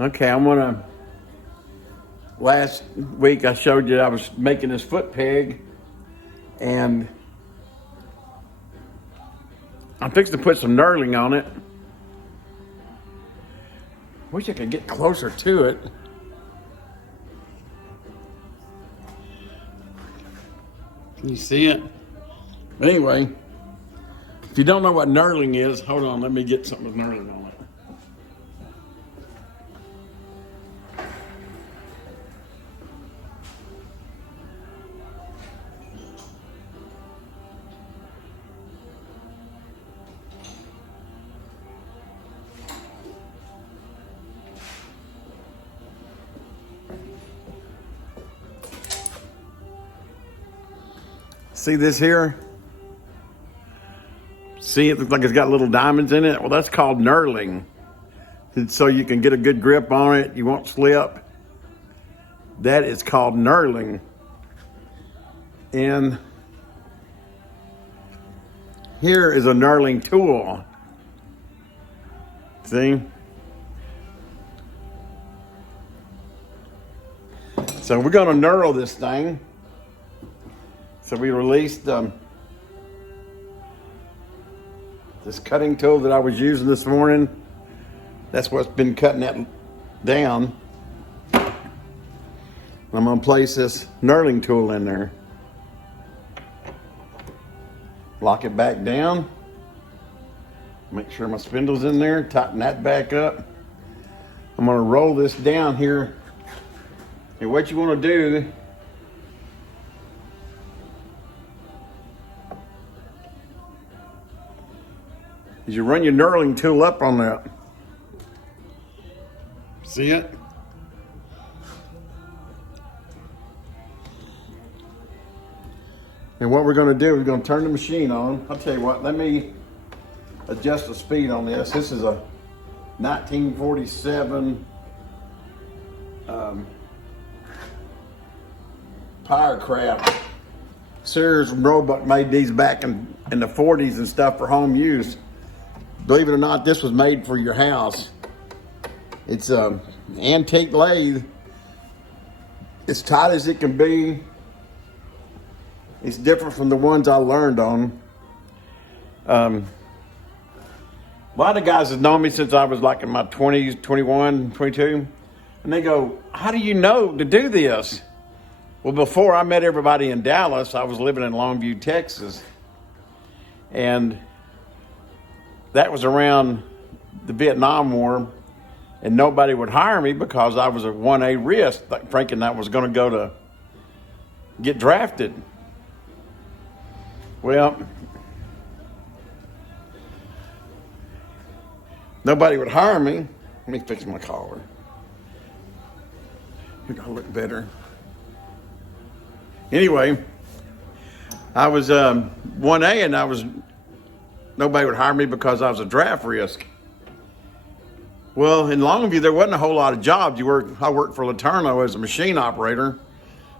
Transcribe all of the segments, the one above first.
Okay, last week I showed you I was making this foot peg, and I'm fixing to put some knurling on it. Wish I could get closer to it. Can you see it? But anyway, if you don't know what knurling is, hold on, let me get something with knurling on it. See this here? See, it looks like it's got little diamonds in it. Well, that's called knurling. And so you can get a good grip on it. You won't slip. That is called knurling. And here is a knurling tool. See? So we're going to knurl this thing. So we released this cutting tool that I was using this morning. That's what's been cutting that down. I'm going to place this knurling tool in there. Lock it back down. Make sure my spindle's in there. Tighten that back up. I'm going to roll this down here. And what you want to do is you run your knurling tool up on that. See it? And what we're going to do is we're going to turn the machine on. I'll tell you what, let me adjust the speed on this. This is a 1947 Powercraft. Sears and Roebuck made these back in the 40s and stuff for home use. Believe it or not, this was made for your house. It's an antique lathe. As tight as it can be. It's different from the ones I learned on. A lot of guys have known me since I was like in my 20s, 21, 22. And they go, how do you know to do this? Well, before I met everybody in Dallas, I was living in Longview, Texas. And that was around the Vietnam War, and nobody would hire me because I was a 1A risk, thinking I was going to go to get drafted. Well, nobody would hire me. Let me fix my collar. Here, I look better. Anyway, I was 1A, and nobody would hire me because I was a draft risk. Well, in Longview, there wasn't a whole lot of jobs. I worked for Laterno as a machine operator,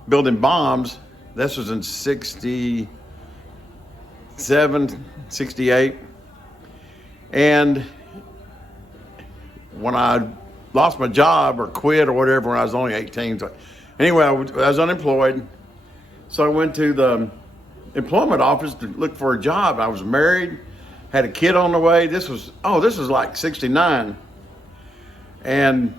building bombs. This was in 67, 68. And when I lost my job or quit or whatever when I was only 18. So anyway, I was unemployed. So I went to the employment office to look for a job. I was married, had a kid on the way. This was like 69. And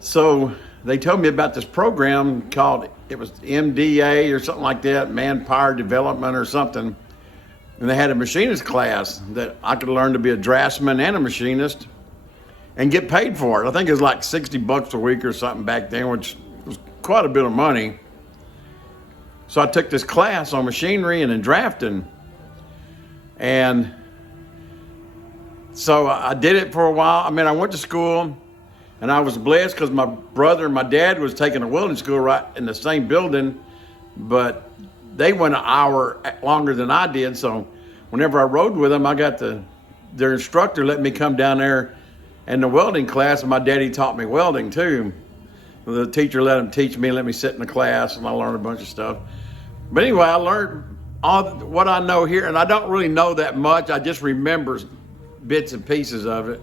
so they told me about this program called, it was MDA or something like that, Manpower Development or something. And they had a machinist class that I could learn to be a draftsman and a machinist and get paid for it. I think it was like $60 a week or something back then, which was quite a bit of money. So I took this class on machinery and in drafting. And so I did it for a while. I mean, I went to school, and I was blessed because my brother and my dad was taking a welding school right in the same building, but they went an hour longer than I did. So whenever I rode with them, their instructor let me come down there in the welding class, and my daddy taught me welding too. The teacher let him teach me, let me sit in the class, and I learned a bunch of stuff. But anyway, I learned all what I know here, and I don't really know that much. I just remember bits and pieces of it.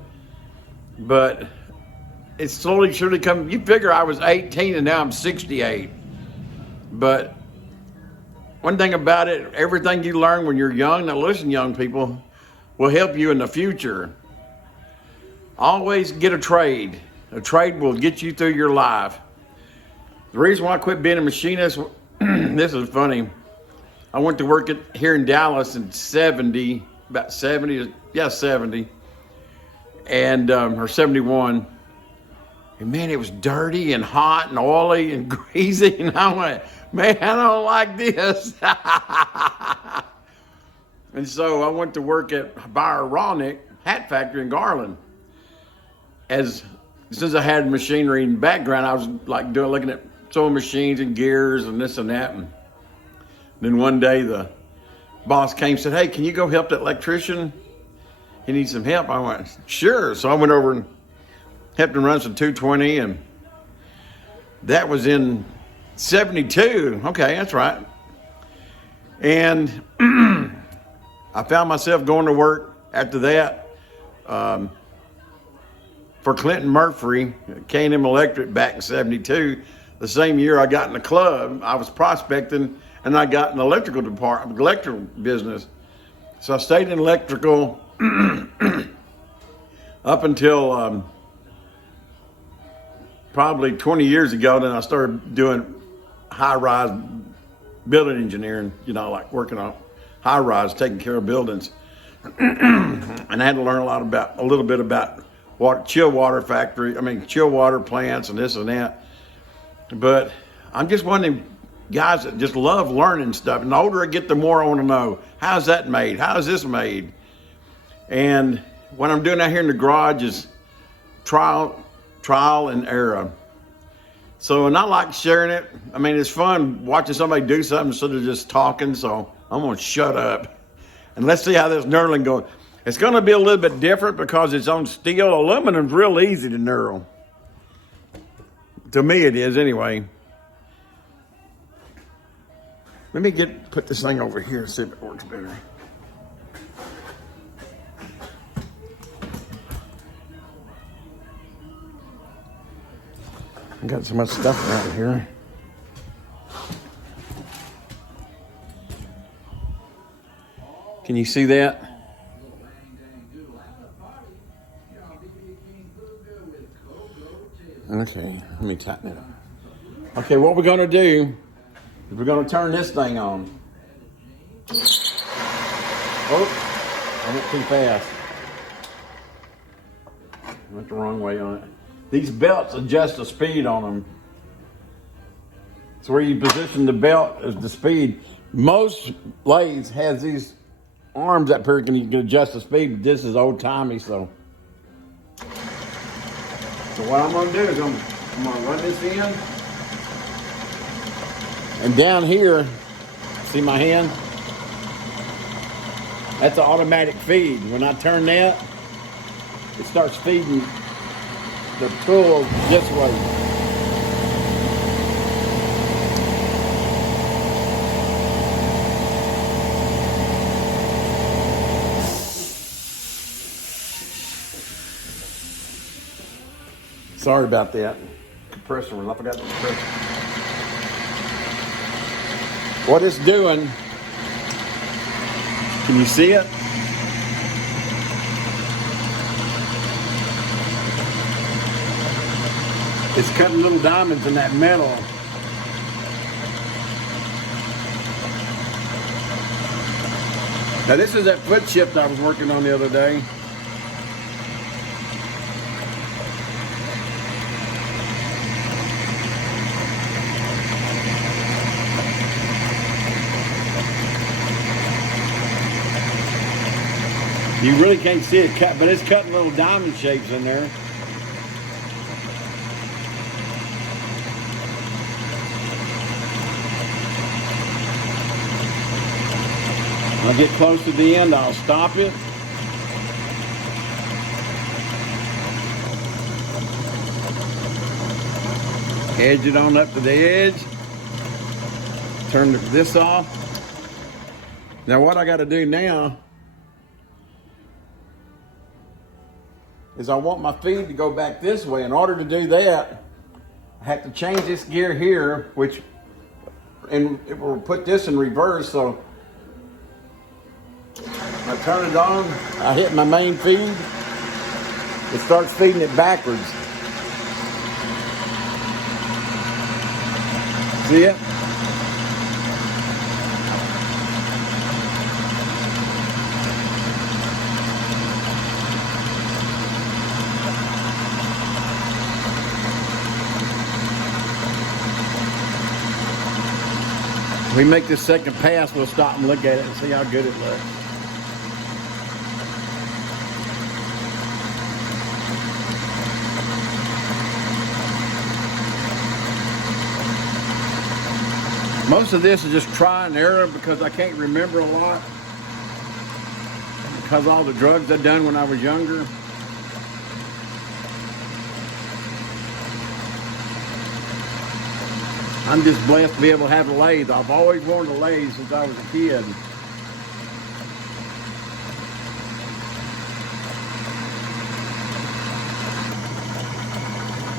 but it's slowly, surely coming. You figure I was 18 and now I'm 68. But one thing about it, everything you learn when you're young, now listen, young people, will help you in the future. Always get a trade. A trade will get you through your life. The reason why I quit being a machinist, this is funny. I went to work here in Dallas in 70, about 70, yeah, 70, and or 71. And man, it was dirty and hot and oily and greasy. And I went, man, I don't like this. And so I went to work at Bayer Rawnick Hat Factory in Garland. Since I had machinery in the background, I was like looking at sewing machines and gears and this and that. And then one day the boss came and said, hey, can you go help that electrician? He needs some help. I went, sure. So I went over and helped him run some 220, and that was in 72. Okay, that's right. And I found myself going to work after that for Clinton Murphy, K&M Electric back in 72. The same year I got in the club, I was prospecting, and I got in the electrical business. So I stayed in electrical up until probably 20 years ago. Then I started doing high-rise building engineering, like working on high-rise, taking care of buildings. And I had to learn a little bit about chill water plants and this and that. But I'm just one of them guys that just love learning stuff. And the older I get, the more I want to know, how's that made? How is this made? And what I'm doing out here in the garage is trial and error. So, and I like sharing it. I mean, it's fun watching somebody do something instead of just talking. So I'm going to shut up. And let's see how this knurling goes. It's going to be a little bit different because it's on steel. Aluminum's real easy to knurl. To me it is anyway. Let me put this thing over here and see if it works better. I got so much stuff around here. Can you see that? Okay, let me tighten it up. Okay, what we're gonna do is we're gonna turn this thing on. Oh, I went too fast. I went the wrong way on it. These belts adjust the speed on them. So where you position the belt is the speed. Most lathes has these arms up here you can adjust the speed, but this is old timey, so. So what I'm gonna do is I'm gonna run this in. And down here, see my hand? That's an automatic feed. When I turn that, it starts feeding the tool this way. Sorry about that. Compressor, I forgot the compressor. What it's doing, can you see it? It's cutting little diamonds in that metal. Now this is that foot shift I was working on the other day. You really can't see it cut, but it's cutting little diamond shapes in there. I'll get close to the end, I'll stop it. Edge it on up to the edge. Turn this off. Now what I got to do now is I want my feed to go back this way. In order to do that, I have to change this gear here, and it will put this in reverse. So I turn it on, I hit my main feed, it starts feeding it backwards. See it? We make this second pass, we'll stop and look at it and see how good it looks. Most of this is just try and error because I can't remember a lot. Because of all the drugs I've done when I was younger. I'm just blessed to be able to have a lathe. I've always wanted a lathe since I was a kid.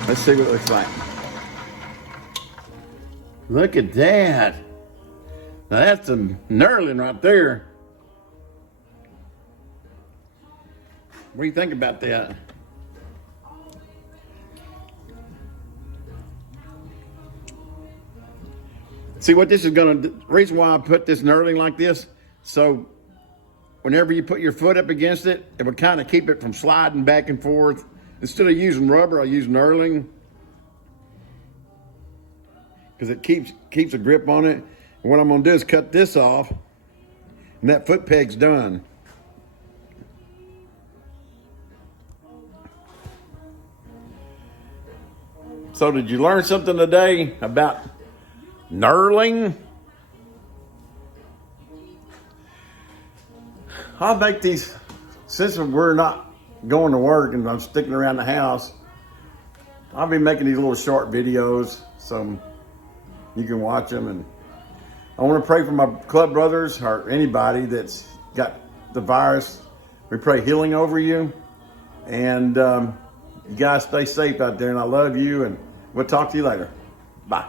Let's see what it looks like. Look at that. Now that's some knurling right there. What do you think about that? See what this is gonna do, the reason why I put this knurling like this, so whenever you put your foot up against it, it would kind of keep it from sliding back and forth. Instead of using rubber, I use knurling because it keeps a grip on it. And what I'm gonna do is cut this off, and that foot peg's done. So did you learn something today about knurling? I'll make these, since we're not going to work and I'm sticking around the house, I'll be making these little short videos so you can watch them. And I want to pray for my club brothers or anybody that's got the virus. We pray healing over you, and you guys stay safe out there, and I love you, and we'll talk to you later. Bye.